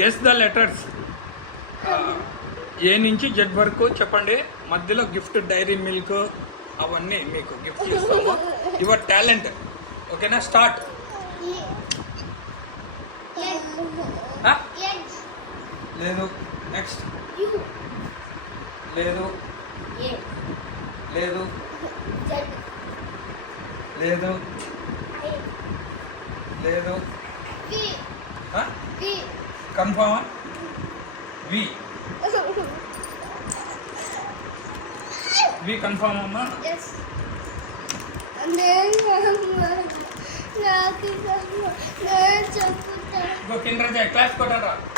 Guess the letters. ఏ నుంచి Z వరకు చెప్పండి. మధ్యలో గిఫ్ట్ డైరీ మిల్క్ అవన్నీ మీకు గిఫ్ట్ ఇస్తాము. Your talent. ఓకేనా? స్టార్ట్. లేదు. నెక్స్ట్. లేదు. లేదు. లేదు. లేదు. కన్ఫర్మా? వి. వి కన్ఫర్మ్ అమ్మా? కింద క్లాస్ కొట్టారా?